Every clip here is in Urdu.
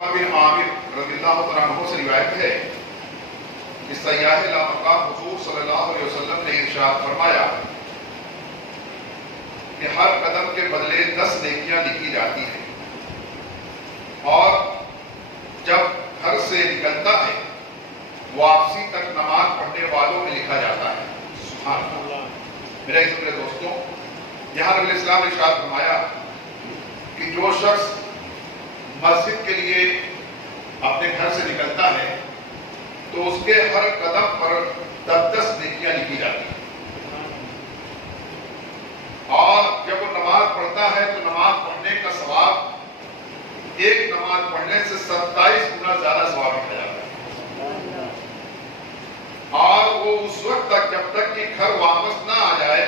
بن عامر رضی اللہ عنہ سے روایت ہے کہ سیاح لامقام حضور صلی اللہ علیہ وسلم نے ارشاد فرمایا کہ ہر قدم کے بدلے 10 نیکیاں لکھی جاتی ہیں، اور جب گھر سے نکلتا ہے واپسی تک نماز پڑھنے والوں میں لکھا جاتا ہے۔ سبحان اللہ۔ میرے عزیز دوستوں، یہاں نبی اسلام نے ارشاد فرمایا کہ جو شخص مسجد کے لیے اپنے گھر سے نکلتا ہے تو اس کے ہر قدم پر 10 نیکیاں لکھی جاتی ہیں، اور جب وہ نماز پڑھتا ہے تو نماز پڑھنے کا ثواب ایک نماز پڑھنے سے 27 گنا زیادہ ثواب لکھا جاتا ہے، اور وہ اس وقت تک جب تک کہ گھر واپس نہ آ جائے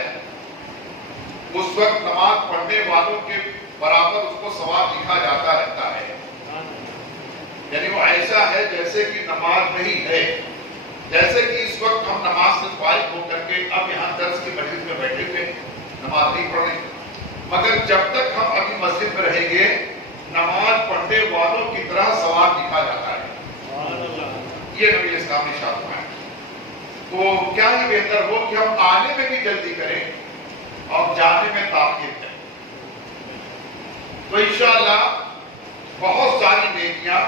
اس وقت نماز پڑھنے والوں کے برابر اس کو ثواب لکھا جاتا رہتا ہے۔ یعنی وہ ایسا ہے جیسے کہ نماز نہیں ہے، جیسے کہ اس وقت ہم نماز سے فارغ ہو کر کے اب یہاں درس کی مجلس میں بیٹھے ہوئے نماز نہیں پڑھ رہے، مگر جب تک ہم ابھی مسجد میں رہیں گے نماز پڑھنے والوں کی طرح ثواب لکھا جاتا ہے۔ یہ نبی اسلام نے ارشاد فرمایا۔ تو کیا یہ بہتر ہو کہ ہم آنے میں بھی جلدی کریں اور جانے میں تاخیر کریں؟ تو انشاءاللہ بہت ساری نیکیاں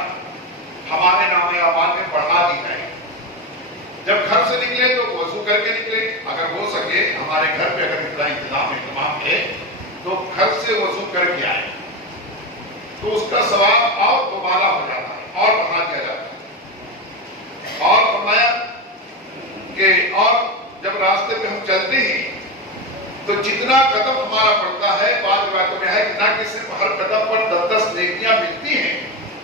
ہمارے نام اعمال میں بڑھا دی جائیں۔ جب گھر سے نکلے تو وضو کر کے نکلے، اگر ہو سکے ہمارے گھر پہ اگر اتنا اہتمام ہے تو گھر سے وضو کر کے آئے تو اس کا ثواب اور دوبارہ ہو جاتا ہے اور بڑھا دیا جاتا ہے۔ اور فرمایا کہ اور جب راستے پہ ہم چلتے ہیں تو جتنا قدم ہمارا پڑتا ہے، بعض روایتوں میں ہے کہ نہ کہ صرف ہر قدم پر 10 نیکیاں ملتی ہیں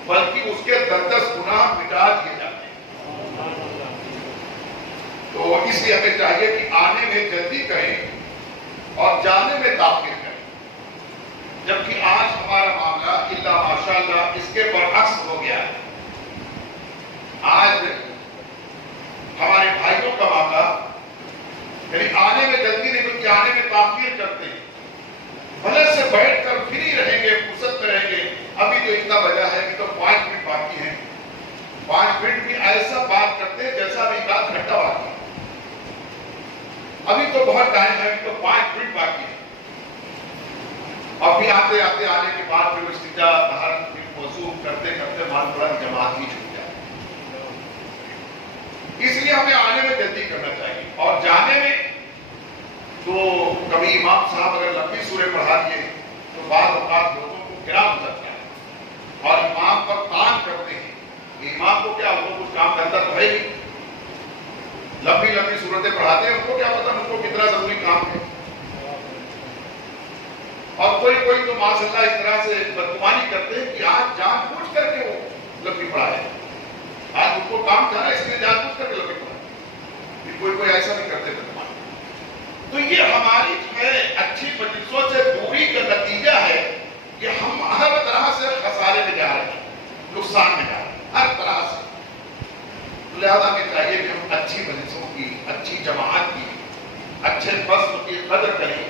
بلکہ اس کے 10 گناہ مٹا دیے جاتے ہیں۔ تو اس لیے ہمیں چاہیے کہ آنے میں جلدی کریں اور جانے میں تاخیر کریں، جبکہ آج ہمارا معاملہ الا ماشاءاللہ اس کے برعکس ہو گیا ہے۔ آج ہمارے بھائیوں کا معاملہ یعنی آنے میں جلدی نہیں بلکہ آنے میں تاخیر کرتے ہیں، بھلے سے بیٹھ کر فری رہیں گے، فرصت میں رہیں گے، ابھی تو اتنا بجا ہے کہ تو 5 منٹ باقی ہیں، 5 منٹ بھی ایسا بات کرتے ہیں جیسا بھی 1 گھنٹہ باقی ہے، ابھی تو بہت ٹائم ہے، ابھی تو 5 منٹ باقی ہے۔ ابھی آتے آنے کے بعد پھر استجا باہر وضو کرتے کرتے معلوم پڑا جماعت ہی چھوٹ جائے۔ اس لیے ہمیں آنے میں جلدی کرنا چاہیے، اور جانے میں تو کبھی امام صاحب اگر لمبی سورے پڑھا دیے تو بعض اوقات لوگوں کو گرا ہو جاتا ہے اور امام پر تان کرتے ہیں کہ امام کو کیا، وہ کچھ کام کرتا تو ہے ہی، لمبی صورتیں پڑھاتے ہیں، ان کو کیا پتا ان کو کتنا ضروری کام ہے۔ اور کوئی تو ماشاء اللہ اس طرح سے بدگمانی کرتے ہیں کہ آج جان بوجھ کر کے وہ لمبی پڑھائے، آج ان کو کام تھا نا اس لیے جان بوجھ کر کے لمبی پڑھائے، کوئی ایسا نہیں کرتے بدگمانی۔ تو یہ ہماری اچھی مجلسوں سے دوری کا نتیجہ ہے کہ ہم ہر طرح سے خسارے میں جا رہے ہیں، نقصان میں جا رہے ہیں ہر طرح سے۔ لہذا ہمیں چاہیے کہ ہم اچھی مجلسوں کی، اچھی جماعت کی، اچھے فضل کی قدر کریں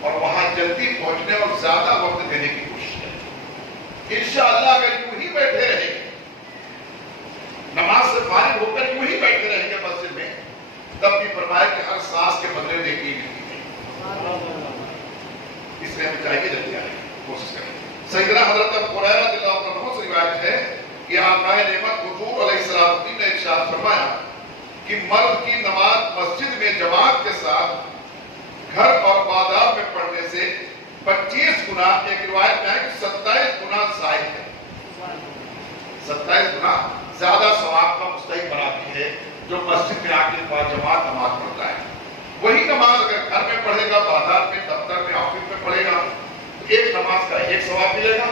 اور وہاں جلدی پہنچنے اور زیادہ وقت دینے کی کوشش کریں۔ انشاءاللہ اگر یوں ہی بیٹھے رہیں گے، نماز سے فارغ ہو کر یوں ہی بیٹھے رہیں گے مسجد میں، تب بھی فرمایا کہ ہر سانس کے بدلے دیکھی ملتی ہے۔ اس لیے ہمیں چاہیے جلدی آنے کی کوشش کریں۔ سیدنا حضرت ابو ہریرہ رضی اللہ عنہ سے روایت ہے کہ آقا نعمت حضور علیہ السلام نے ارشاد فرمایا کہ مرد کی نماز مسجد میں جماعت کے ساتھ گھر اور بازار میں پڑھنے سے 25 گنا، ایک روایت میں ہے کہ 27 گنا زائد ہے، 27 گنا زیادہ ثواب کا مستحق بناتی ہے جو مسجد میں آ کے جماعت نماز پڑھتا ہے۔ وہی نماز اگر گھر میں پڑھے گا، بازار میں، دفتر میں، آفس میں پڑھے گا تو ایک نماز کا 1 ثواب ملے گا،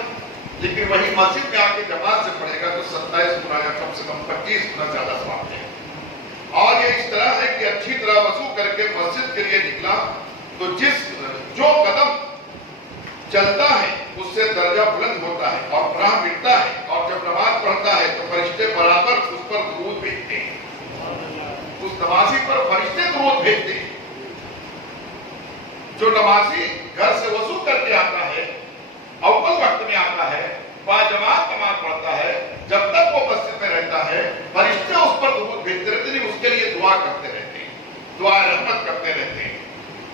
لیکن وہی مسجد میں آ کے جماعت سے پڑھے گا تو 27 گنا یا کم سے کم 25 گنا زیادہ ثواب ملے گا۔ اور یہ اس طرح ہے کہ اچھی طرح وضو کر کے مسجد کے لیے نکلا تو جو قدم چلتا ہے اس سے درجہ بلند ہوتا ہے اور براہ ملتا ہے، اور جب نماز پڑھتا ہے تو فرشتے برابر اس پر درود بھیجتے ہیں، اس نمازی پر فرشتے درود بھیجتے ہیں۔ جو نمازی گھر سے وضو کر کے آتا ہے، اول وقت میں آتا ہے، باجماعت نماز پڑھتا ہے، دعا رحمت کرتے رہتے ہیں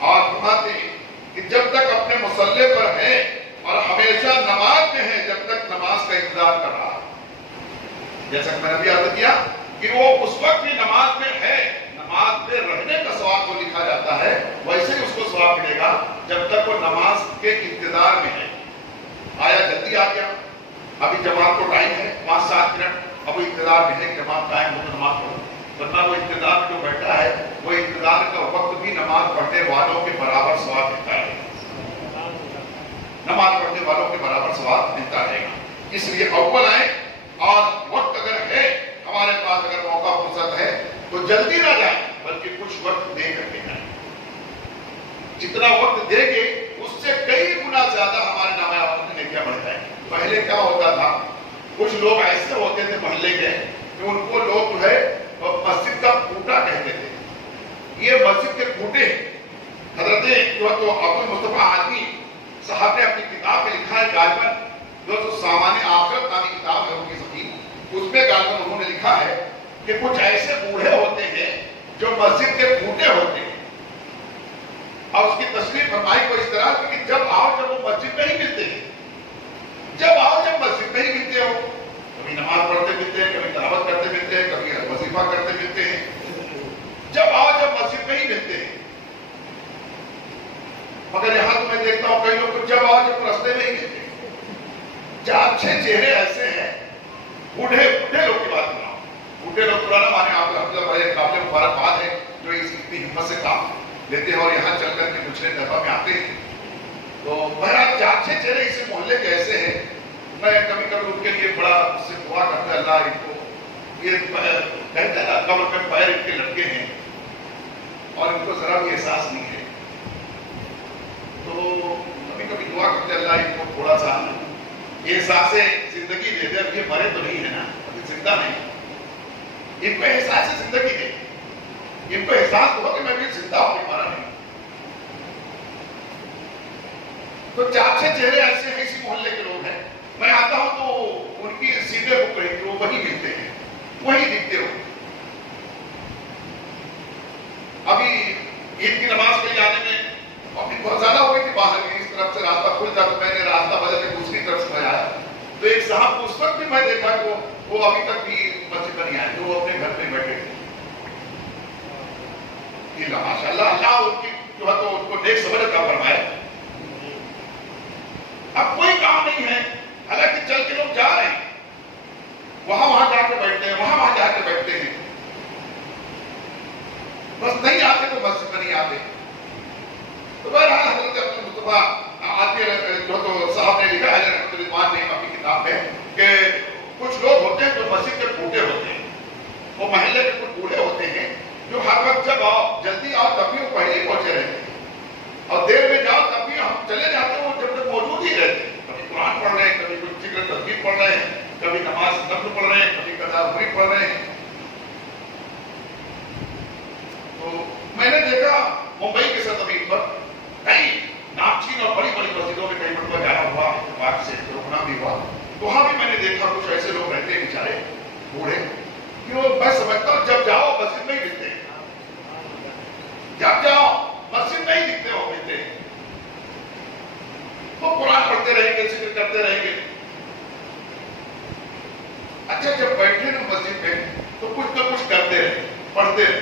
اور فرماتے ہیں کہ جب تک اپنے مصلے پر ہے اور ہمیشہ نماز میں ہے، جب تک نماز کا انتظار کر رہا ہے، جیسا کہ میں نے بھی عرض کیا کہ وہ اس وقت بھی نماز میں ہے، نماز میں رہنے کا ثواب جو لکھا جاتا ہے ویسے ہی اس کو ثواب ملے گا جب تک وہ نماز کے انتظار میں ہے۔ آیا جلدی آ گیا، ابھی جماعت کو ٹائم ہے 5-7 منٹ، اب وہ انتظار میں ہے، جماعت ٹائم ہو تو نماز پڑھو، ورنہ وہ انتظار میں جو بیٹھا ہے وہ انتظار کا وقت بھی نماز پڑھنے والوں کے برابر ثواب ملتا ہے، نماز پڑھنے والوں کے برابر ثواب ملتا رہے گا۔ اس لیے اول آئے اور وقت اگر ہے ہمارے پاس، اگر موقع فرصت ہے تو جلدی نہ جائیں بلکہ کچھ وقت دے کر کے جائیں۔ جتنا وقت دے گے اس سے کئی گنا زیادہ ہمارے نام اعمال میں نیکیاں بڑھ جائیں گی۔ پہلے کیا ہوتا تھا، کچھ لوگ ایسے ہوتے تھے محلے کے کہ ان کو لوگ جو ہے مسجد کا کوٹا کہتے تھے، یہ مسجد کے کوٹے۔ حضرت جو ہے تو عبد المصطفیٰ عادی صاحب نے اپنی کتاب میں لکھا ہے، غالباً جو سامان آخرت نامی کتاب ہے ان کی صحیح، اس میں غالباً انہوں نے لکھا ہے کہ کچھ ایسے بوڑھے ہوتے ہیں جو مسجد کے کوٹے ہوتے ہیں، اور اس کی تصویر فرمائی کو اس طرح کہ جب آؤ جب وہ مسجد میں ہی ملتے ہیں، جب آؤ جب مسجد میں ہی ملتے ہو، کبھی نماز پڑھتے ملتے ہیں، کبھی تلاوت کرتے ملتے ہیں، کبھی وظیفہ کرتے ملتے ہیں، جب آؤ جب مسجد میں ہی ملتے ہیں۔ مگر یہاں تو میں دیکھتا ہوں کئی لوگ کو جب آؤ جب رستے میں ہی ملتے ہیں۔ 4-6 چہرے ایسے ہیں، بوڑھے لوگ کی بات کر رہا ہوں، بوڑھے لوگ پرانا مانے آپ الحمدللہ بڑے قابل مبارکباد ہے جو اس اتنی ہمت سے کام لیتے ہیں اور یہاں چل کر کے دوسرے دفعہ میں آتے ہیں۔ تو بہرحال 4-6 چہرے اس محلے کے ایسے ہیں، میں کبھی کبھی ان کے لیے بڑا اس سے دعا کرتا ہے، اللہ ان کو یہ کہتا ہے کمر پہ پیر ان کے لٹکے ہیں اور ان کو ذرا بھی احساس نہیں ہے، تو کبھی کبھی دعا کرتے ہیں اللہ ان کو تھوڑا سا احساس زندگی دے دے، اب یہ مرے تو نہیں ہے نا، ابھی زندہ نہیں، ان کو احساس زندگی دے، ان کو احساس ہوا کہ میں بھی زندہ ہوں، مارا نہیں۔ تو 4-6 چہرے ایسے ہیں اسی محلے کے لوگ ہیں، میں آتا ہوں تو ان کی سیٹیں بک رہی کہ وہ وہی ملتے ہیں، وہی دکھتے ہو۔ ابھی عید کی نماز کے لیے آنے میں ابھی بہت زیادہ ہو گئی تھی، باہر کی اس طرف سے راستہ کھلتا تو میں نے راستہ بدل کے دوسری طرف سے آیا، تو ایک صاحب کو اس وقت بھی میں دیکھا کہ وہ ابھی تک بھی مسجد پر نہیں آئے، تو وہ اپنے گھر پہ بیٹھے تھے۔ ماشاء اللہ، اللہ ان کی جو ہے تو ان کو نیک سمجھ عطا فرمائے۔ اب کوئی کام نہیں ہے، حالانکہ چل کے لوگ جا رہے ہیں، وہاں جا کے بیٹھتے ہیں، وہاں جا کے بیٹھتے ہیں، بس نہیں آتے تو مسجد میں نہیں آتے۔ تو بہرحال حضرت عبد المصطفیٰ عادی جو تو صاحب نے لکھا ہے رضوان نے اپنی کتاب میں کہ کچھ لوگ ہوتے ہیں جو مسجد کے بوڑھے ہوتے ہیں، وہ محلے کے کچھ بوڑھے ہوتے ہیں جو ہر وقت جب آؤ جلدی آؤ تب بھی وہ پہلے ہی پہنچے رہتے ہیں، اور دیر میں جاؤ تب بھی ہم چلے جاتے ہیں، وہ جب تک موجود ہی رہتے ہیں، کبھی قرآن پڑھ رہے ہیں، کبھی کچھ ذکر تسبیح پڑھ رہے ہیں، کبھی نماز نفل پڑھ رہے ہیں، کبھی قضا بری پڑھ رہے ہیں۔ تو میں نے دیکھا ممبئی کے سرزمین پر کئی نامچین اور بڑی بڑی مسجدوں میں کئی مرتبہ جانا ہوا، اتفاق سے رکنا بھی ہوا، تو وہاں بھی میں نے دیکھا کچھ ایسے لوگ رہتے ہیں بیچارے بوڑھے کہ وہ میں سمجھتا ہوں جب جاؤ مسجد میں ہی ملتے ہیں، جب جاؤ مسجد میں ہی دکھتے ہو ملتے ہیں، وہ قرآن پڑھتے رہیں گے، ذکر کرتے رہیں گے۔ اچھا جب بیٹھے نا مسجد میں تو کچھ نہ کچھ کرتے رہے، پڑھتے رہے،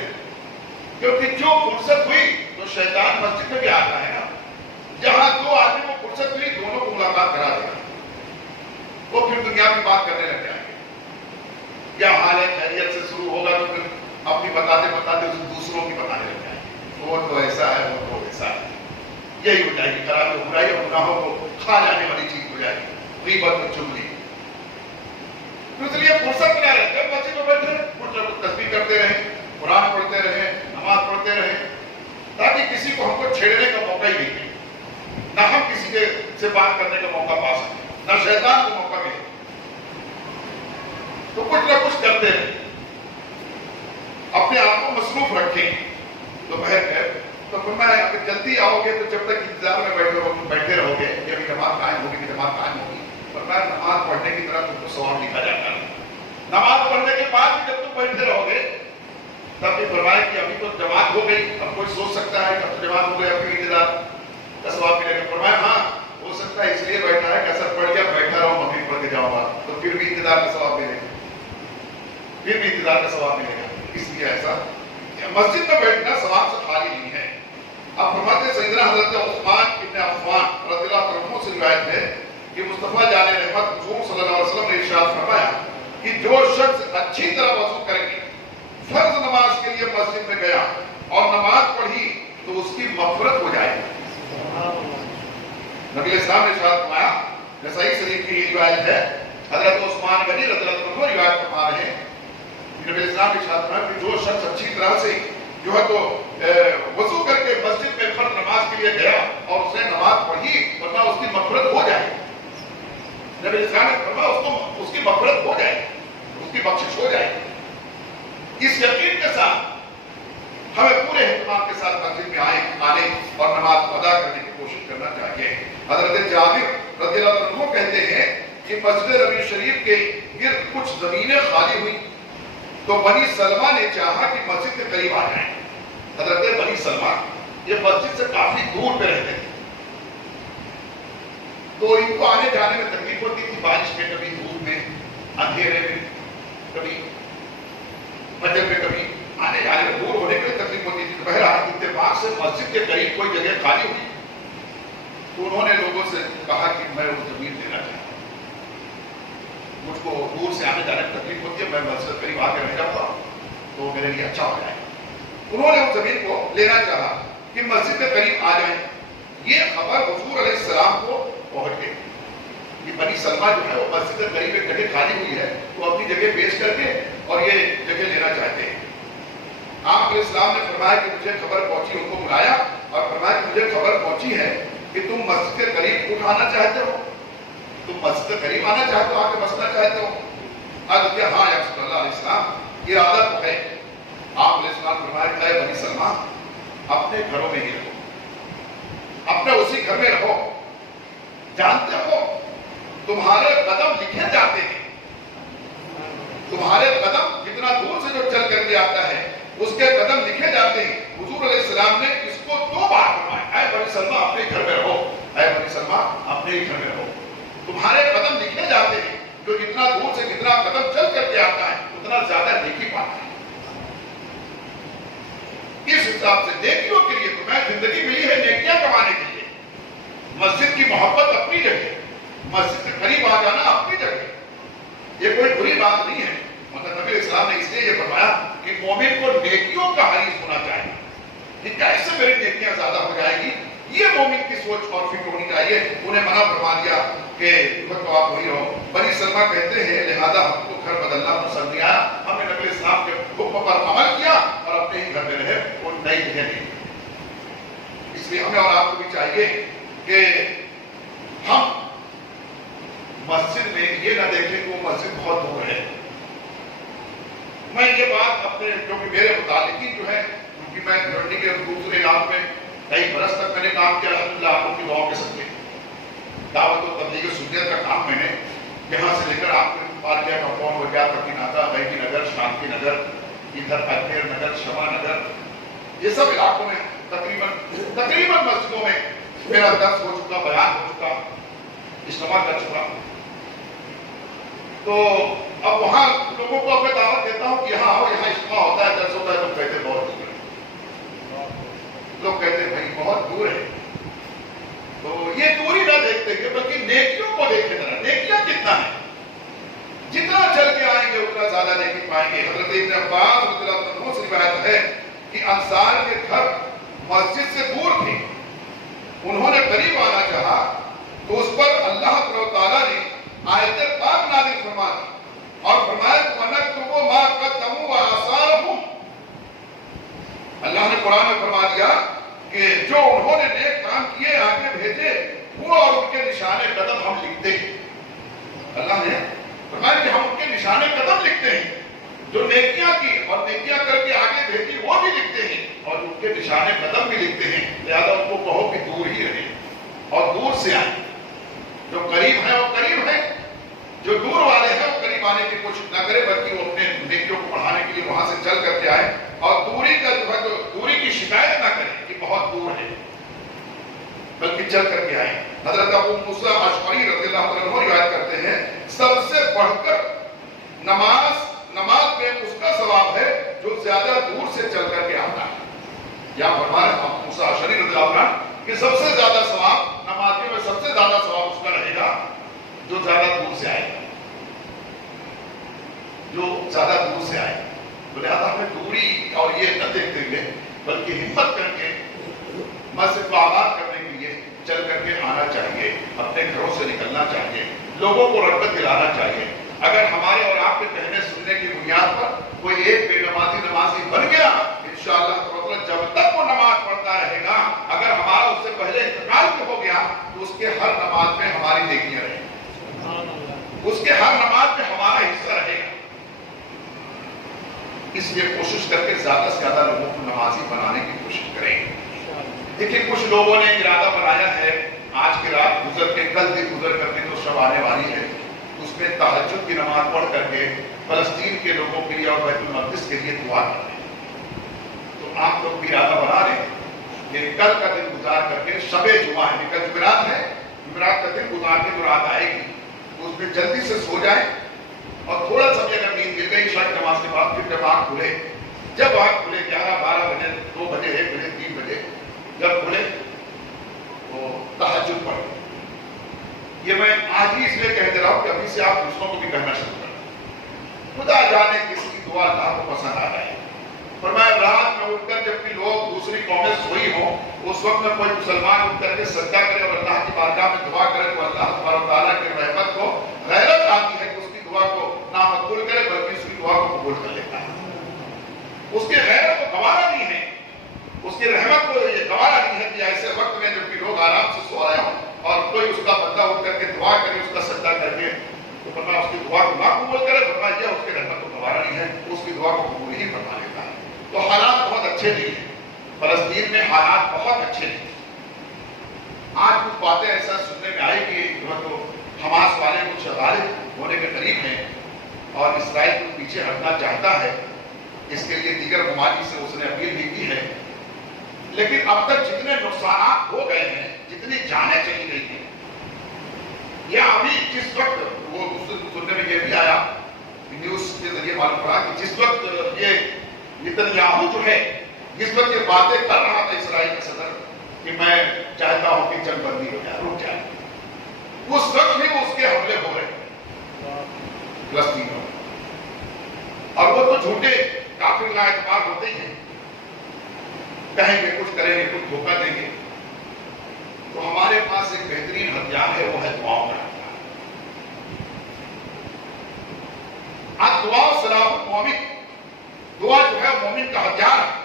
کیونکہ جو فرصت ہوئی تو شیطان مسجد میں بھی آتا ہے نا، جہاں دو آدمی کو فرصت ہوئی دونوں کو ملاقات کرا دے گا، وہ پھر دنیا کی بات کرنے لگ جائیں گے، کیا حال ہے خیریت سے شروع ہوگا تو پھر اپنی بتاتے بتاتے دوسروں کی بتانے لگ جائیں گے، وہ تو ایسا ہے، وہ تو ایسا ہے، یہی ہو جائے گی، خراب برائی اور گناہوں کو کھا جانے والی چیز ہو جائے گی، غیبت اور چغلی۔ اس لیے فرصت نہ رہے، جب مسجد میں بیٹھے کچھ نہ کچھ تسبیح کرتے رہیں، قرآن پڑھتے رہیں، نماز پڑھتے رہیں، تاکہ کسی کو ہم کو چھیڑنے کا موقع ہی نہیں ملے، نہ ہم کسی کے سے بات کرنے کا موقع پا سکیں، نہ شیطان کو موقع ملے، تو کچھ نہ کچھ کرتے رہیں، اپنے آپ کو مصروف رکھیں۔ دوپہر میں تو فرمایا اگر جلدی آؤ گے تو جب تک انتظار میں بیٹھے رہو گے کہ ابھی جماعت قائم ہوگی، جماعت قائم ہوگی، فرمایا نماز پڑھنے کی طرح تم کو ثواب لکھا جاتا ہے، نماز پڑھنے کے بعد بھی جب تم بیٹھتے رہو گے تب بھی فرمایا کہ ابھی تو جماعت ہو گئی، اب کوئی سوچ سکتا ہے کہ اب تو جماعت ہو گئی، اب بھی انتظار کا ثواب ملے گا؟ فرمایا ہاں ہو سکتا ہے اس لیے بیٹھا ہے کہ اثر پڑ گیا، بیٹھا رہو مغرب پڑھ کے جاؤں گا تو پھر بھی انتظار کا ثواب ملے گا، پھر بھی انتظار کا ثواب ملے گا۔ اس لیے ایسا مسجد میں بیٹھنا ثواب سے خالی نہیں ہے۔ اب فرماتے ہیں سیدنا حضرت عثمان ابن عفان رضی اللہ عنہ سے روایت ہے کہ مصطفیٰ جان رحمت حضور صلی اللہ علیہ وسلم نے ارشاد فرمایا کہ جو شخص اچھی طرح وضو کر کے فرض نماز کے لیے مسجد میں گیا اور نماز پڑھی تو اس کی مغفرت ہو جائے گی۔ نبی اسلام نے ارشاد فرمایا، نسائی شریف کی یہ روایت ہے، حضرت عثمان غنی رضی اللہ عنہ روایت فرما رہے ہیں، نبی اسلام نے ارشاد فرمایا کہ جو شخص اچھی طرح سے جو ہے تو وضو کر کے مسجد میں فرض نماز کے لیے گیا اور اس نے نماز پڑھی ورنہ اس کی مغفرت ہو جائے، نبی اسلام نے فرمایا اس کی مغفرت ہو جائے، اس کی بخشش ہو جائے۔ اس یقین کے ساتھ ہمیں پورے اہتمام کے ساتھ مسجد میں آنے اور نماز ادا کرنے کی کوشش کرنا چاہیے۔ حضرت جابر رضی اللہ عنہ کہتے ہیں کہ مسجد نبوی شریف کے گرد کچھ زمینیں خالی ہوئی تو بنی سلمہ نے چاہا کہ مسجد کے قریب آ جائیں۔ حضرت بنی سلمہ یہ مسجد سے کافی دور پہ رہتے تھے تو ان کو آنے جانے میں تکلیف ہوتی تھی، بارش میں، کبھی دھوپ میں، اندھیرے میں، کبھی فجر میں، کبھی آنے جانے میں دور ہونے کے لیے تکلیف ہوتی تھی۔ بہرحال اتفاق سے مسجد کے قریب کوئی جگہ خالی ہوئی تو انہوں نے لوگوں سے کہا کہ میں وہ زمین لینا چاہتا ہوں، مجھ کو دور سے آنے جانے میں تکلیف ہوتی ہے، میں مسجد قریب آ کے رہ جاتا ہوں تو میرے لیے اچھا ہو جائے۔ انہوں نے اس زمین کو لینا چاہا کہ مسجد کے قریب آ جائیں۔ یہ خبر حضور علیہ السلام کو پہنچ گئی کہ بنی سلمہ جو ہے وہ مسجد کے قریب ایک جگہ خالی ہوئی ہے تو اپنی جگہ پیش کر کے اور یہ جگہ لینا چاہتے ہیں۔ آپ علیہ السلام نے فرمایا کہ مجھے خبر پہنچی، ان کو بلایا اور فرمایا کہ مجھے خبر پہنچی ہے کہ تم مسجد کے قریب اٹھانا چاہتے ہو، تم مسجد کے قریب آنا چاہتے ہو، آ کے بسنا چاہتے ہو؟ عرض کیا ہاں یا رسول اللہ علیہ السلام، ارادہ تو ہے۔ آپ علیہ السلام فرمایا کہ اے بنی سلمہ اپنے گھروں میں ہی رہو، اپنے اسی گھر میں رہو، جانتے ہو تمہارے قدم لکھے جاتے ہیں، تمہارے قدم جتنا دور سے جو چل کر کے آتا ہے اس کے قدم لکھے جاتے ہیں۔ حضور علیہ السلام نے اس کو 2 بار فرمایا، اے بنی سلمہ اپنے گھر میں رہو، اے بنی سلمہ اپنے ہی گھر میں رہو، تمہارے قدم لکھے جاتے ہیں، جو جتنا دور سے جتنا قدم چل کر کے آتا ہے اتنا زیادہ نیکی پاتا ہے۔ اس حساب سے نیکیوں کے لیے تمہیں زندگی ملی ہے نیکیاں کمانے کے لیے۔ مسجد کی محبت اپنی جگہ، مسجد کے قریب آ جانا اپنی جگہ، یہ کوئی بری بات نہیں ہے، مگر نبی اسلام نے اس لیے یہ فرمایا کہ مومن کو نیکیوں کا حریص ہونا چاہیے کہ کیسے میری نیکیاں زیادہ ہو جائے گی، یہ مومن کی سوچ اور فکر ہونی چاہیے۔ انہیں منع فرما دیا کہ تو آپ وہی رہو۔ بنی سلمہ کہتے ہیں لہذا ہم کو گھر بدلنا پسند نہیں آیا، ہم نے نبی اسلام کے حکم پر عمل کیا اور اپنے ہی گھر میں رہے، وہ نئی جگہ نہیں۔ اس لیے ہمیں اور آپ کو بھی چاہیے کہ ہم مسجد میں یہ نہ دیکھیں کہ وہ مسجد بہت دور ہے۔ میں یہ بات اپنے جو کہ میرے متعلقین جو ہے، کیونکہ میں جرنی کے دوسرے علاقوں میں کئی برس تک میں نے کام کیا، الحمدللہ آپ لوگ کی دعاؤں کے صدقے دعوت و تبلیغ سنت کا کام میں نے یہاں سے لے کر آپ کو پارکیا کا فون ہو گیا، کبھی ناتا بیٹی نگر، شانتی نگر، ادھر اجمیر نگر، شما نگر، یہ سب علاقوں میں تقریباً مسجدوں میں میرا درس ہو چکا، بیان ہو چکا، اجتماع کر چکا۔ تو اب وہاں لوگوں کو اپنے دعوت دیتا ہوں کہ یہاں آؤ، یہاں اجتماع ہوتا ہے، درس ہوتا ہے، تو کہتے بہت دور ہے، لوگ کہتے ہیں بھائی بہت دور ہے۔ تو یہ دوری نہ دیکھتے کہ بلکہ نیکیوں کو دیکھیں ذرا، نیکیاں کتنا ہے، جتنا چل کے آئیں گے اتنا زیادہ نیکی پائیں گے۔ حضرت ابن عباس رضی اللہ عنہ سے روایت ہے کہ انصار کے گھر مسجد سے دور تھے، انہوں نے قریب آنا چاہا تو اس پر اللہ تعالیٰ نے آیت پاک نازل فرما دی اور فرمایا وَنَكْتُبُ مَا قَدَّمُوا وَآثَارَهُمْ۔ اللہ نے قرآن میں فرما دیا کہ جو انہوں نے نیک کام کیے آگے بھیجے وہ اور ان کے نشانے قدم ہم لکھتے ہیں۔ اللہ نے فرمایا کہ ہم ان کے نشانے قدم لکھتے ہیں، جو نیکیاں کی اور نیکیاں کر کے آگے بھیجی وہ بھی لکھتے ہیں اور ان کے نشانے قدم بھی لکھتے ہیں۔ لہذا ان کو کہو کہ دور ہی رہیں اور دور سے آئیں، جو قریب ہیں وہ قریب ہیں، جو دور والے ہیں وہ قریب آنے کی کوشش نہ کرے بلکہ وہ اپنے نیکیوں کو بڑھانے کے لیے وہاں سے چل کر کے آئے اور دوری کا جو ہے تو دوری کی شکایت نہ کرے کہ بہت دور ہے، بلکہ چل کر کے آئے۔ حضرت ابو موسیٰ اشعری رضی اللہ عنہ روایت کرتے ہیں سب سے بڑھ کر نماز میں اس کا ثواب ہے جو زیادہ دور سے چل کر کے آتا ہے۔ یہاں فرما رہے ابو موسیٰ اشعری رضی اللہ عنہ کہ سب سے زیادہ ثواب نمازی میں سب سے زیادہ ثواب اس کا رہے گا جو زیادہ دور سے آئے گا، جو زیادہ دور سے آئے گا۔ لہٰذا ہمیں دوری اور یہ نہ دیکھتے ہوئے بلکہ ہمت کر کے مسجد کو آباد کرنے کے لیے چل کر کے آنا چاہیے، اپنے گھروں سے نکلنا چاہیے، لوگوں کو رغبت دلانا چاہیے۔ اگر ہمارے اور آپ کے کہنے سننے کی بنیاد پر کوئی ایک بے نمازی بن گیا، انشاءاللہ جب تک وہ نماز پڑھتا رہے گا، اگر ہمارا اس سے پہلے انتقال بھی ہو گیا تو اس کے ہر نماز میں ہماری نیکیاں رہیں گی، اس کے ہر نماز میں ہمارا حصہ رہے گا۔ اس لیے کوشش کر کے زیادہ سے زیادہ لوگوں کو نمازی بنانے کی کوشش کریں۔ دیکھیں کچھ لوگوں نے ارادہ بنایا ہے آج کی رات گزر کے کل بھی گزر کر کے جو شب آنے والی ہے اس میں تہجد کی نماز پڑھ کر کے فلسطین کے لوگوں کے لیے اور بیت المقدس کے لیے دعا کریں۔ تو آپ لوگ بھی ارادہ بنا لیں کہ کل کا دن گزار کر کے شب جمعہ ہے، کل جمعرات ہے، جمعرات کا دن گزار کے جو رات آئے گی اس میں جلدی سے سو جائیں اور تھوڑا سا اگر نیند مل گئی عشاء کی نماز کے بعد پھر جب آنکھ کھلے 11 12 بجے 2 بجے 1 بجے 3 بجے جب کھلے تو تہجد پڑھیں۔ یہ میں آج ہی اس لیے کہہ دے رہا ہوں کہ ابھی سے آپ دوسروں کو بھی کہنا شروع کریں۔ خدا جانے کس کی دعا اللہ کو پسند آ جائے۔ فرمایا رات میں اٹھ کر جب بھی لوگ دوسری قومیں سوئی ہوں اس وقت میں کوئی مسلمان اٹھ کر کے سجدہ کرے اور اللہ کی بارگاہ میں دعا کرے تو اللہ تبارک و تعالیٰ کی رحمت کو غیرت آتی ہے کہ اس کی دعا کو نہ مقبول کرے بلکہ اس کی دعا کو قبول کر لیتا ہے۔ اس کی غیرت کو گوارا نہیں ہے، اس کی رحمت کو یہ گوارا نہیں ہے کہ ایسے وقت میں جب کہ لوگ آرام سے سو رہے ہوں اور کوئی اس کا بندہ اٹھ کر کے دعا کرے اس کا سجدہ کر کے تو فرمایا اس کی دعا کو نہ قبول کرے، فرمایا یہ اس کی رحمت کو گوارا نہیں ہے، اس کی دعا کو قبول ہی فرما لیتا ہے۔ تو حالات بہت اچھے نہیں ہیں، فلسطین میں حالات بہت اچھے نہیں ہیں۔ آج کچھ باتیں ایسا سننے میں آئی کہ تو حماس والے کچھ غالب ہونے کے قریب ہیں اور اسرائیل کو پیچھے ہٹنا چاہتا ہے، اس کے لیے دیگر ممالک سے اس نے اپیل بھی کی ہے۔ لیکن اب تک جتنے نقصانات ہو گئے ہیں، جتنی جانیں چلی گئی ہیں، یا ابھی جس وقت وہ سننے میں یہ بھی آیا نیوز کے ذریعے معلوم پڑا کہ جس وقت یہ نتنیاہو جو ہے جس وقت یہ باتیں کر رہا تھا اسرائیل کا صدر کہ میں چاہتا ہوں کہ جنگ بندی ہو جائے، رک جائے، اس وقت بھی اس کے حملے ہو رہے ہیں فلسطین میں، اور وہ تو جھوٹے کافر لا اعتبار ہوتے ہی ہیں، کہیں گے کچھ کریں گے کچھ دھوکہ دیں گے۔ تو ہمارے پاس ایک بہترین ہتھیار ہے، وہ ہے دعاؤں کا ہتھیار۔ دعا سلاح المومن، دعا جو ہے مومن کا ہتھیار ہے،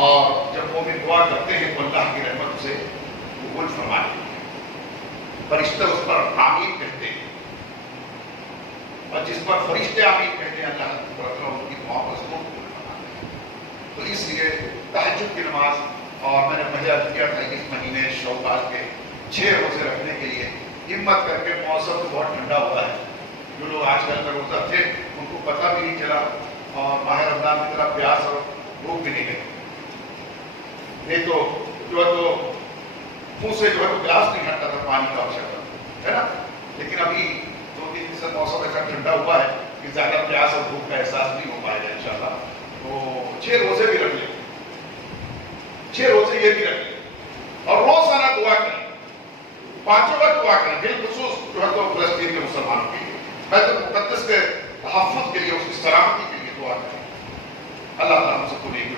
اور جب مومن دعا کرتے ہیں تو اللہ کی رحمت سے قبول فرما لیتے ہیں، فرشتے اس پر آمین کہتے ہیں، اور جس پر فرشتے آمین کہتے ہیں اللہ ان کی دعا کو ضرور قبول فرماتے ہیں۔ تو اس لیے تہجد کی نماز، اور میں نے پہلے عرض کیا تھا اس مہینے شوال کے 6 روزے رکھنے کے لیے ہمت کر کے، موسم تو بہت ٹھنڈا ہوا ہے، جو لوگ آج کل میں روزہ تھے ان کو پتہ بھی نہیں چلا اور ماہ رمضان کی طرف پیاس اور بھوک بھی نہیں گئی، نہیں تو جو ہے تو منہ سے جو ہے تو گلاس نہیں ہٹتا تھا پانی کا آوشکتا ہے نا۔ لیکن ابھی 2-3 دن سے موسم ایسا ٹھنڈا ہوا ہے کہ زیادہ پیاس اور بھوک کا احساس نہیں ہو پائے گا انشاءاللہ۔ تو 6 روزے بھی رکھ لیں، 6 روزے یہ بھی رکھ لیں، اور روزانہ دعا کریں، 5 وقت دعا کریں، بالخصوص جو ہے تو فلسطین کے مسلمانوں کے لیے، بیت المقدس کے تحفظ کے لیے، اس کی سلامتی کے لیے دعا کریں۔ اللہ تعالیٰ ہم سب کو نیکی